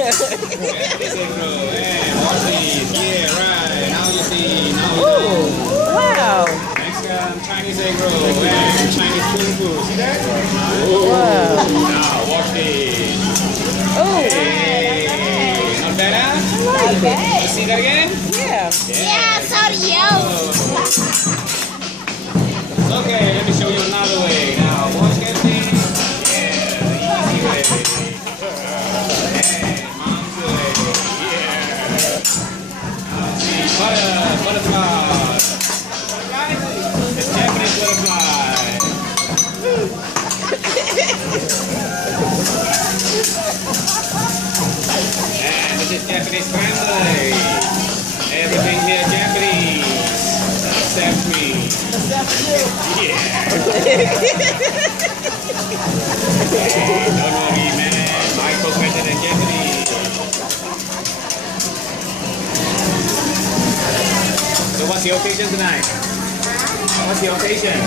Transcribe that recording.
Japanese egg roll. Yeah, watch these. Yeah, right. Now you see. Now you Ooh, know. wow. Next Chinese egg roll. Yeah, Chinese spoon food. See that? Wow. Now watch this. Oh, Hey, not bad, huh? I like it. Let's see that again? Yeah. Yeah, so do you. Okay, let me show you another way. Now, watch everything. Yeah, the easy way. Hey, mom's way. Yeah. See, butterfly. It's Japanese butterfly. And this is Japanese scramble. Everything here Japanese. Except me. Yeah. Hey, don't worry, man. My profession is Japanese. So what's the occasion tonight? What's the occasion?